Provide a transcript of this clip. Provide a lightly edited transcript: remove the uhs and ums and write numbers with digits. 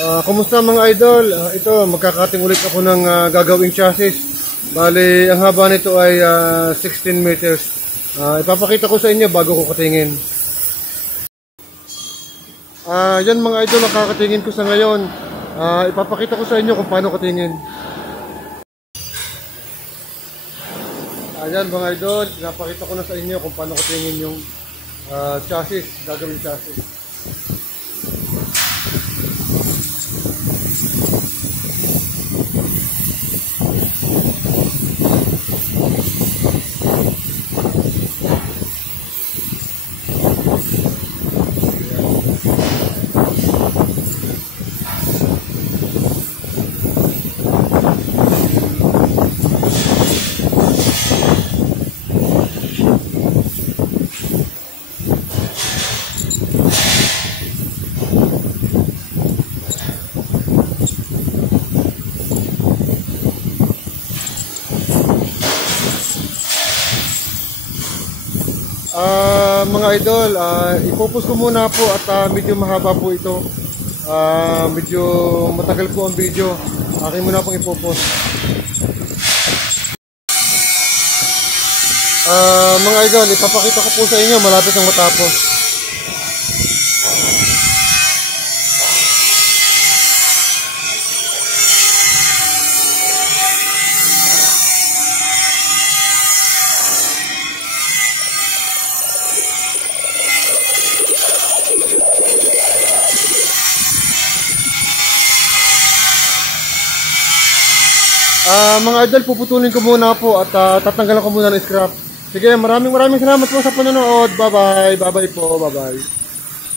Kumusta mga idol? Ito, magkakating ulit ako ng gagawing chassis. Bali, ang haba nito ay 16 meters. Ipapakita ko sa inyo bago ko katingin. Yan mga idol, ang kakatingin ko sa ngayon. Ipapakita ko sa inyo kung paano katingin. Ayan mga idol, ipapakita ko na sa inyo kung paano katingin yung chassis, gagawing chassis. Mga idol, ipopost ko muna po at medyo mahaba po ito. Medyo matagal po ang video. Akin muna pong ipopost. Mga idol, ipapakita ko po sa inyo malapit nang matapos. Mga idol, puputulin ko muna po at tatanggalan ko muna ng scrap. Sige, maraming salamat po sa panonood. Bye-bye. Bye-bye po. Bye-bye.